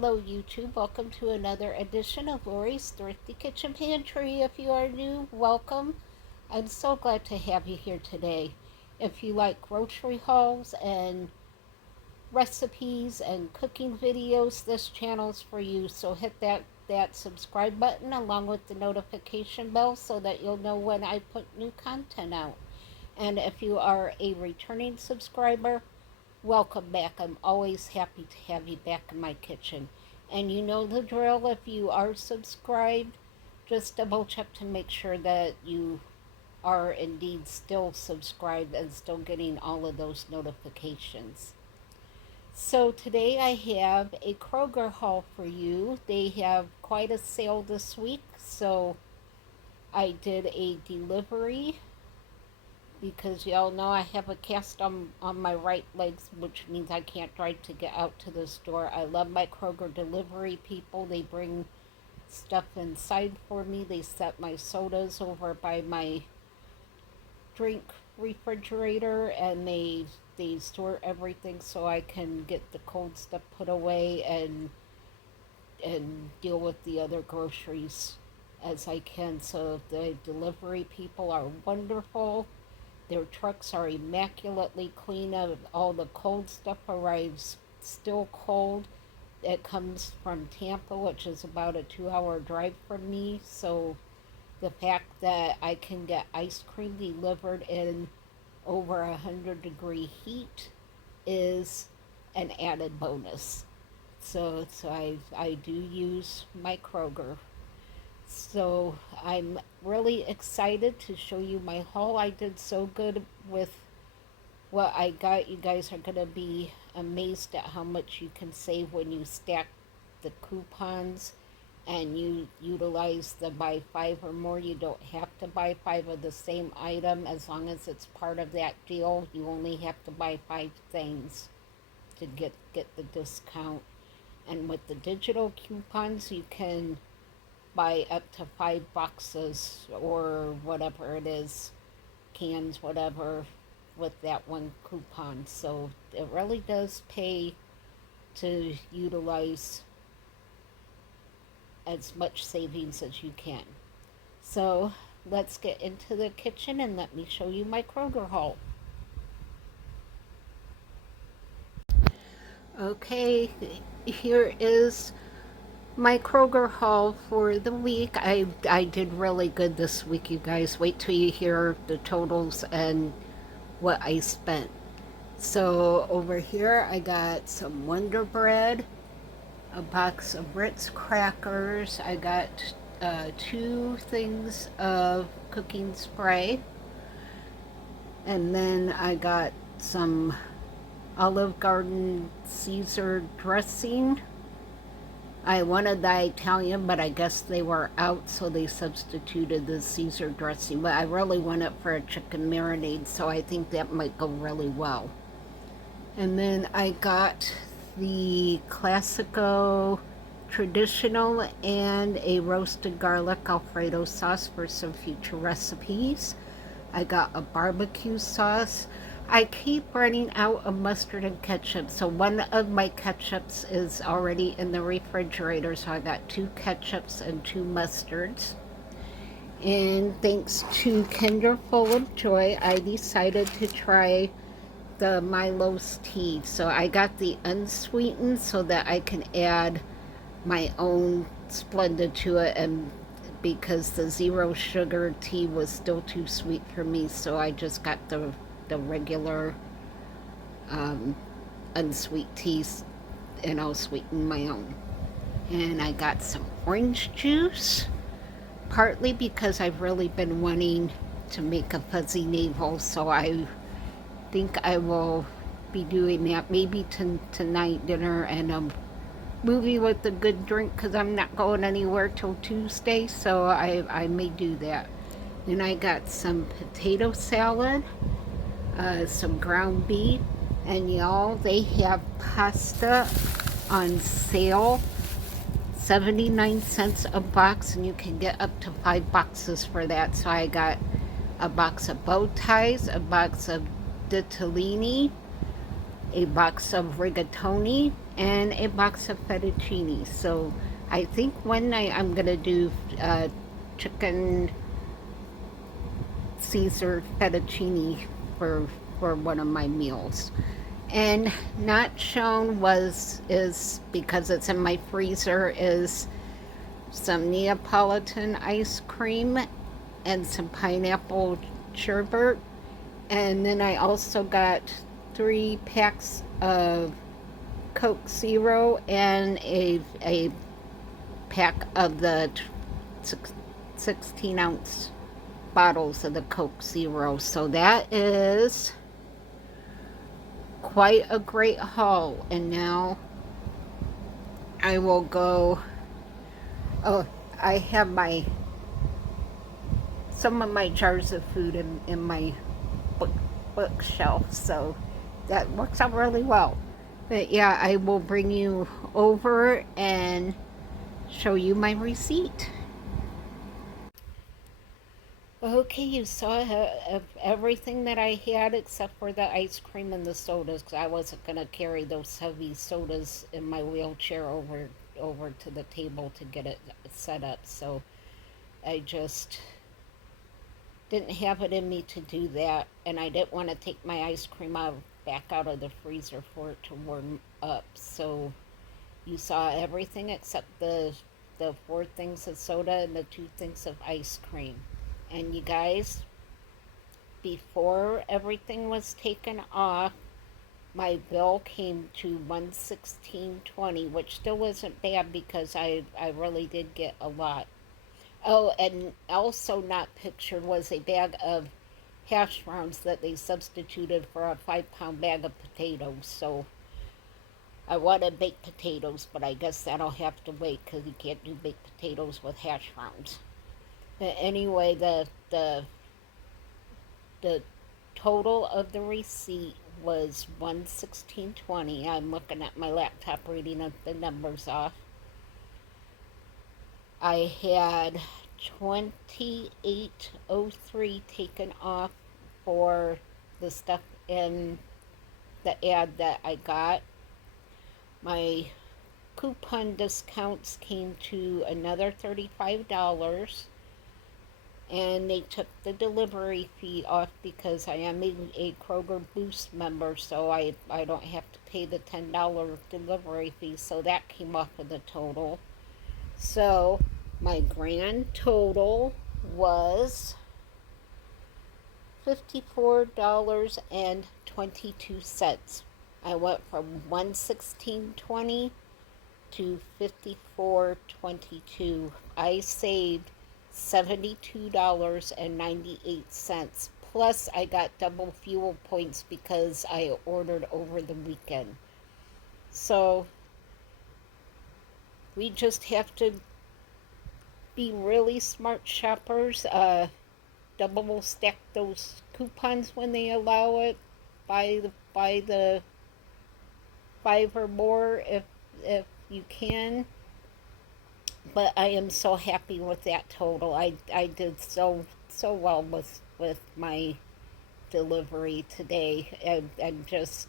Hello YouTube, welcome to another edition of Lori's Thrifty Kitchen Pantry. If you are new, welcome. I'm so glad to have you here today. If you like grocery hauls and recipes and cooking videos, this channel is for you. So hit that subscribe button along with the notification bell so that you'll know when I put new content out. And if you are a returning subscriber, welcome back. I'm always happy to have you back in my kitchen. And you know the drill. If you are subscribed, just double check to make sure that you are indeed still subscribed and still getting all of those notifications. So today I have a Kroger haul for you. They have quite a sale this week, so I did a delivery because y'all know I have a cast on my right legs, which means I can't drive to get out to the store. I love my Kroger delivery people. They bring stuff inside for me. They set my sodas over by my drink refrigerator, and they store everything so I can get the cold stuff put away and deal with the other groceries as I can. So the delivery people are wonderful. Their trucks are immaculately clean. All the cold stuff arrives still cold. It comes from Tampa, which is about a 2-hour drive from me. So the fact that I can get ice cream delivered in over 100-degree heat is an added bonus. So I do use my Kroger. So I'm really excited to show you my haul. I did so good with what I got. You guys are going to be amazed at how much you can save when you stack the coupons and you utilize the buy 5 or more. You don't have to buy 5 of the same item as long as it's part of that deal. You only have to buy 5 things to get the discount. And with the digital coupons, you can buy up to 5 boxes or whatever it is, cans, whatever, with that one coupon. So it really does pay to utilize as much savings as you can. So let's get into the kitchen and let me show you my Kroger haul. Okay, here is my Kroger haul for the week. I did really good this week, you guys. Wait till you hear the totals and what I spent. So over here I got some Wonder Bread, a box of Ritz crackers. I got 2 things of cooking spray. And then I got some Olive Garden Caesar dressing. I wanted the Italian, but I guess they were out, so they substituted the Caesar dressing. But I really want it for a chicken marinade, so I think that might go really well. And then I got the Classico traditional and a roasted garlic Alfredo sauce for some future recipes. I got a barbecue sauce. I keep running out of mustard and ketchup, so one of my ketchups is already in the refrigerator, so I got 2 ketchups and 2 mustards. And thanks to Kinder Full of Joy, I decided to try the Milo's tea. So I got the unsweetened so that I can add my own Splenda to it, and because the 0 sugar tea was still too sweet for me, so I just got the regular unsweet teas, and I'll sweeten my own. And I got some orange juice, partly because I've really been wanting to make a fuzzy navel, so I think I will be doing that maybe tonight dinner and a movie with a good drink, because I'm not going anywhere till Tuesday, so I may do that. Then I got some potato salad, some ground beef, and y'all, they have pasta on sale, 79 cents a box, and you can get up to 5 boxes for that. So I got a box of bow ties, a box of ditalini, a box of rigatoni, and a box of fettuccine. So I think one night I'm gonna do chicken Caesar fettuccine for one of my meals. And not shown is because it's in my freezer is some Neapolitan ice cream and some pineapple sherbet. And then I also got 3 packs of Coke Zero and a pack of the 16-ounce bottles of the Coke Zero. So that is quite a great haul. And now I will go. Oh, I have some of my jars of food in my bookshelf, so that works out really well. But yeah, I will bring you over and show you my receipt. Okay, you saw everything that I had except for the ice cream and the sodas, because I wasn't going to carry those heavy sodas in my wheelchair over to the table to get it set up. So I just didn't have it in me to do that, and I didn't want to take my ice cream back out of the freezer for it to warm up. So you saw everything except the 4 things of soda and the 2 things of ice cream. And you guys, before everything was taken off, my bill came to $116.20, which still wasn't bad because I really did get a lot. Oh, and also not pictured was a bag of hash browns that they substituted for a 5-pound bag of potatoes. So I wanted baked potatoes, but I guess that'll have to wait because you can't do baked potatoes with hash browns. But anyway, the total of the receipt was $116.20. I'm looking at my laptop reading the numbers off. I had $28.03 taken off for the stuff in the ad that I got. My coupon discounts came to another $35, and they took the delivery fee off because I am a Kroger Boost member, so I don't have to pay the $10 delivery fee, so that came off of the total. So my grand total was $54.22. I went from $116.20 to $54.22. I saved $72.98. Plus, I got double fuel points because I ordered over the weekend. So, we just have to be really smart shoppers. Double stack those coupons when they allow it. Buy the 5 or more if you can. But I am so happy with that total. I did so well with my delivery today. I'm just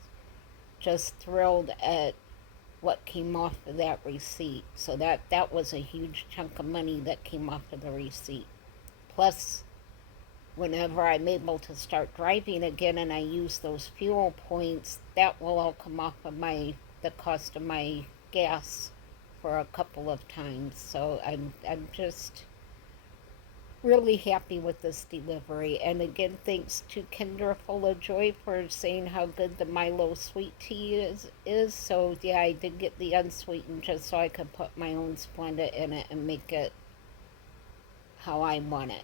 thrilled at what came off of that receipt. So that was a huge chunk of money that came off of the receipt. Plus, whenever I'm able to start driving again and I use those fuel points, that will all come off of the cost of my gas for a couple of times. So I'm just really happy with this delivery. And again, thanks to Kendra Full of Joy for saying how good the Milo sweet tea is. So yeah, I did get the unsweetened just so I could put my own Splenda in it and make it how I want it.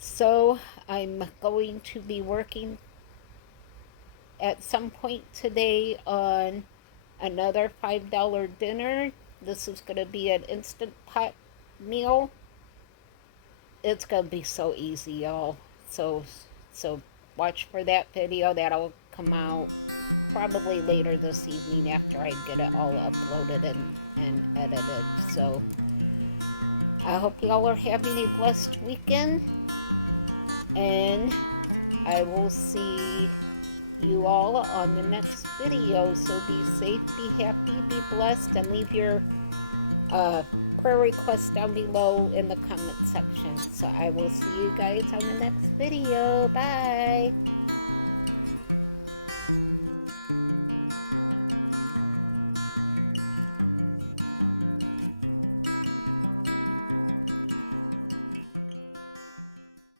So I'm going to be working at some point today on another $5 dinner. This is going to be an Instant Pot meal. It's going to be so easy, y'all. So watch for that video. That'll come out probably later this evening after I get it all uploaded and edited. So I hope y'all are having a blessed weekend. And I will see you all on the next video. So be safe, be happy, be blessed, and leave your uh, prayer requests down below in the comment section. So I will see you guys on the next video. Bye.